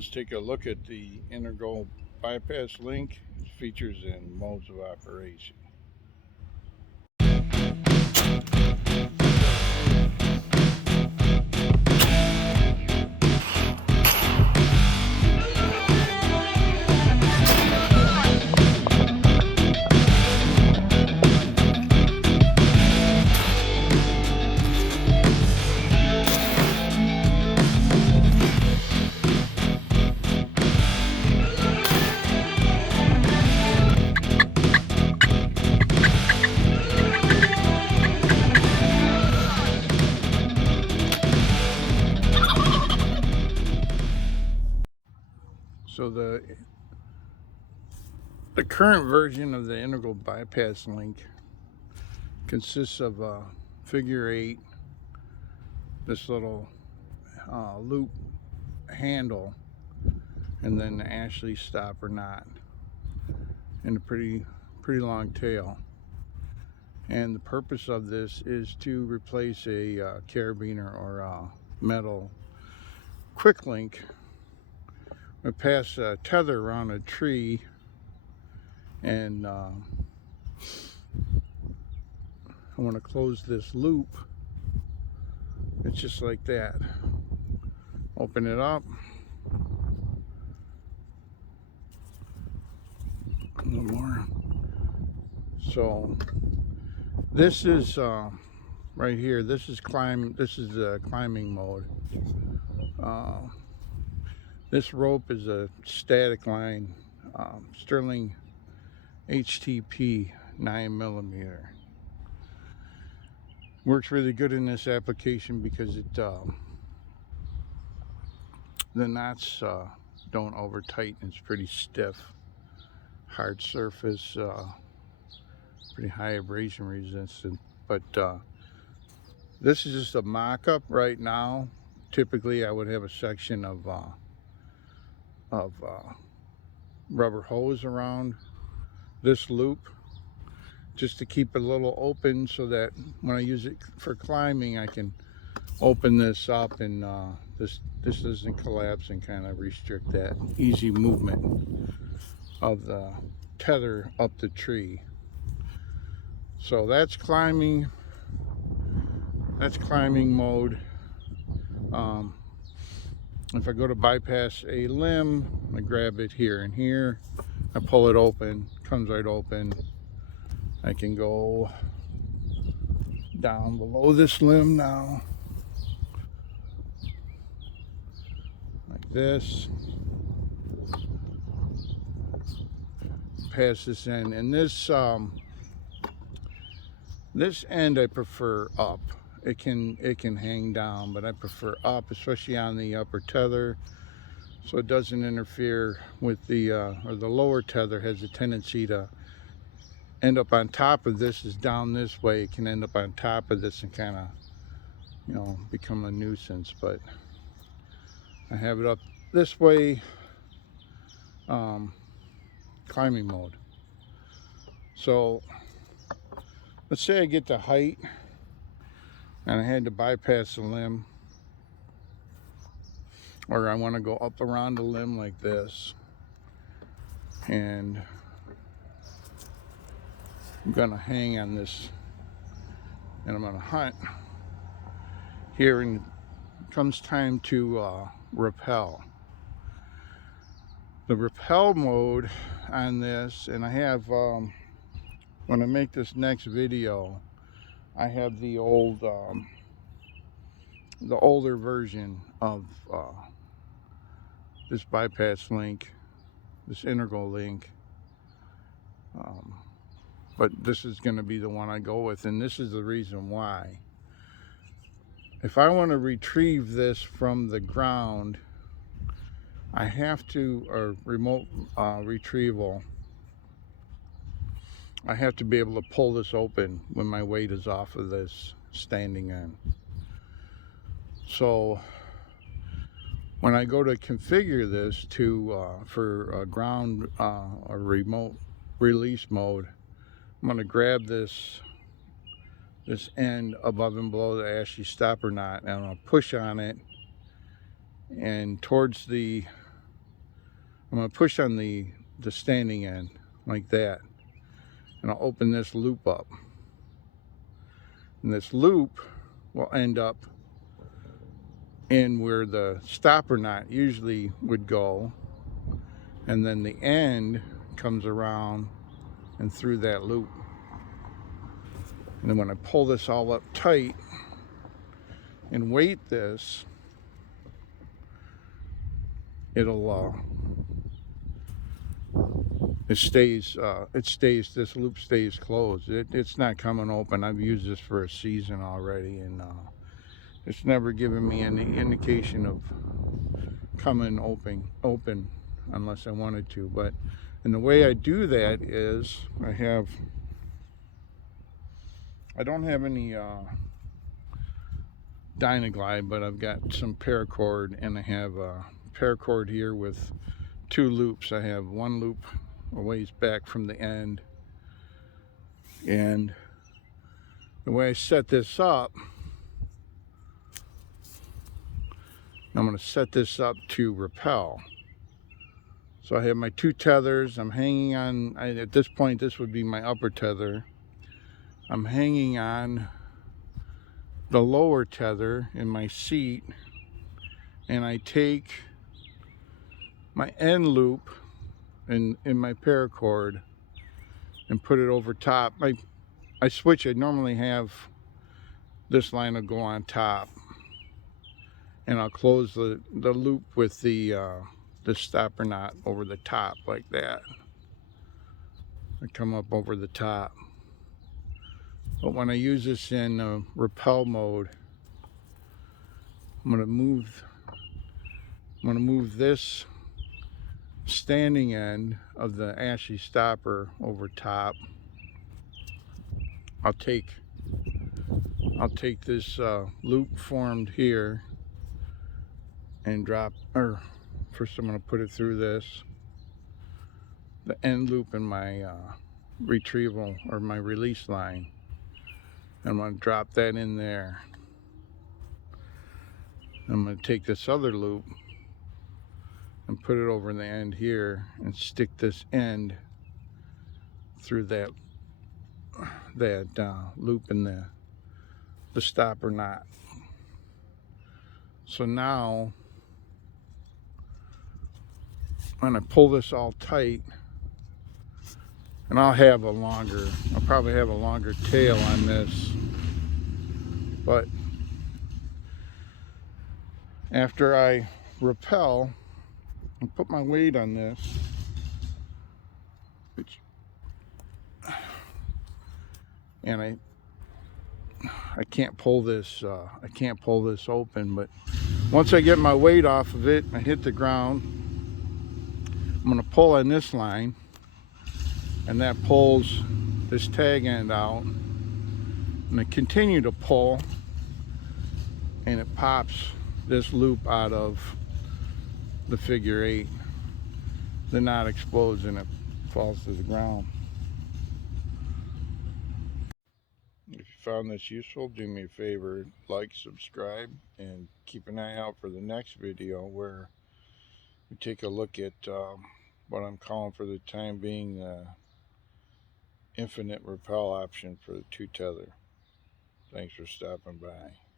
Let's take a look at the integral bypass link, its features and modes of operation. So the current version of the integral bypass link consists of a figure 8, this little loop handle, and then the Ashley stopper knot, and a pretty long tail. And the purpose of this is to replace a carabiner or a metal quick link. I pass a tether around a tree, and I want to close this loop. It's just like that. Open it up. A little more. So this is right here. This is the climbing mode. This rope is a static line, Sterling HTP 9mm. Works really good in this application because it the knots don't over tighten. It's pretty stiff, hard surface, pretty high abrasion resistant. But this is just a mock-up right now. Typically I would have a section of rubber hose around this loop just to keep it a little open, so that when I use it for climbing I can open this up and this doesn't collapse and kind of restrict that easy movement of the tether up the tree. So that's climbing mode. If I go to bypass a limb, I grab it here and here, I pull it open, comes right open. I can go down below this limb now, like this. Pass this end, and this end I prefer up. It can hang down, but I prefer up, especially on the upper tether, so it doesn't interfere with the or the lower tether has a tendency to end up on top of this. Is down this way, it can end up on top of this and kind of, you know, become a nuisance. But I have it up this way, climbing mode. So let's say I get the height and I had to bypass a limb, or I want to go up around a limb like this, and I'm gonna hang on this, and I'm gonna hunt here, and it comes time to rappel. The rappel mode on this, and I have when I make this next video, I have the old the older version of this bypass link, this integral link, but this is going to be the one I go with, and this is the reason why. If I want to retrieve this from the ground, I have to, or remote retrieval, I have to be able to pull this open when my weight is off of this standing end. So when I go to configure this to for ground or remote release mode, I'm going to grab this end above and below the Ashley stopper knot, and I'm going to push on it, and towards the I'm going to push on the standing end like that, and I'll open this loop up, and this loop will end up in where the stopper knot usually would go, and then the end comes around and through that loop. And then when I pull this all up tight and weight this, it'll this loop stays closed. It's not coming open. I've used this for a season already, and it's never given me any indication of coming open unless I wanted to. But and the way I do that is I don't have any Dynaglide, but I've got some paracord, and I have a paracord here with 2 loops. I have 1 loop a ways back from the end, and the way I set this up, I'm going to set this up to rappel. So I have my 2 tethers. I'm hanging on, at this point this would be my upper tether. I'm hanging on the lower tether in my seat, and I take my end loop in my paracord and put it over top. I switch. I normally have this line will go on top, and I'll close the loop with the stopper knot over the top like that. I come up over the top. But when I use this in rappel mode, I'm going to move this standing end of the ashy stopper over top. I'll take this loop formed here and drop, or first I'm going to put it through this, the end loop in my retrieval or my release line. I'm going to drop that in there. I'm going to take this other loop and put it over the end here and stick this end through that loop in the stopper knot. So now when I pull this all tight, and I'll probably have a longer tail on this, but after I rappel and put my weight on this, and I can't pull this open, but once I get my weight off of it, I hit the ground, I'm going to pull on this line, and that pulls this tag end out, and I continue to pull, and it pops this loop out of the figure 8. The knot explodes and it falls to the ground. If you found this useful, do me a favor, like, subscribe, and keep an eye out for the next video where we take a look at what I'm calling for the time being the infinite rappel option for the 2 tether. Thanks for stopping by.